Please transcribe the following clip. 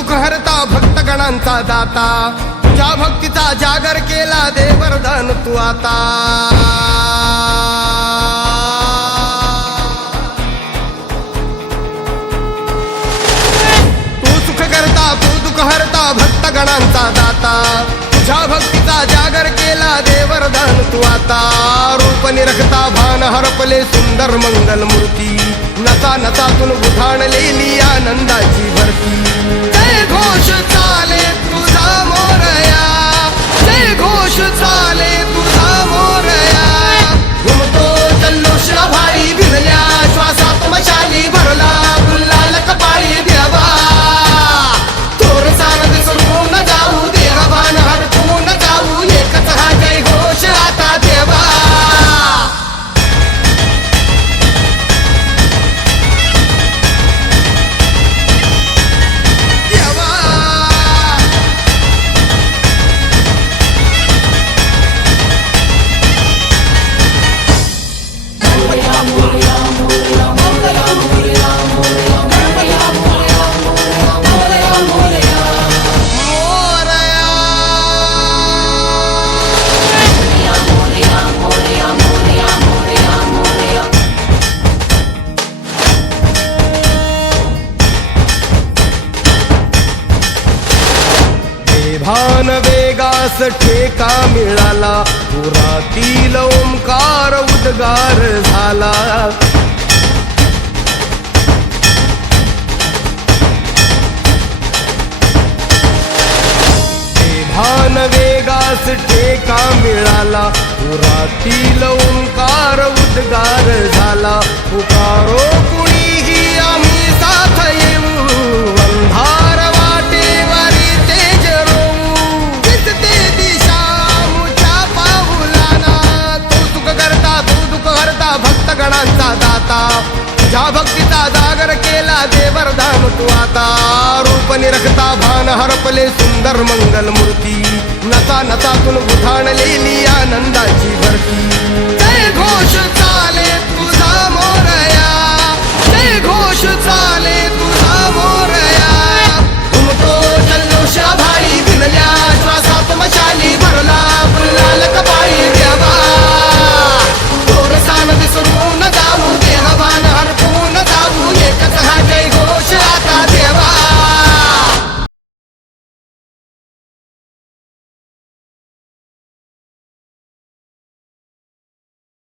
दुःख हरता भक्तगणांचा दाता तुझ्या भक्तीचा जागर केला दे वरदान तू आता तू सुख करता तू दुःख हरता भक्तगणांचा दाता तुझ्या भक्तीचा जागर केला दे वरदान तू आता रूप निरखता भान हरपले सुंदर मंगल मूर्ती नसा नसातून उधाणलेली आनंदाची भरती जय घोष चाले तुझा मोरया जय घोष चाले तुझा मोरया घुमतो जल्लोष भाई भिजल्या श्वासात मशाली भरला गुल्हाल कपाळी देवा तोर सारद सोडून जाऊ देवान हरपून जाऊ एकच हा जय घोष आता देवा भान वेगास ठेका मिळाला पुरातील ओंकार उद्गार झाला भान वेगास ठेका मिळाला पुरातील ओंकार उद्गार झाला पुकारो कुणीही आम्ही साथ येऊ अंधार वाटेवरी तेज रोवू दिसते दिशा मुच्या पाऊलाना तू सुख करता तू दुःख हरता भक्तगणांचा दाता तुझ्या भक्तीचा जागर केला दे वरदान तू आता रूप निरखता भान हरपले सुंदर मंगल मूर्ती नसा नसातून उधाणलेली आनंदाची भरती जय घोष चाले तुझा मोरया जय घोष चाले तुझा मोरया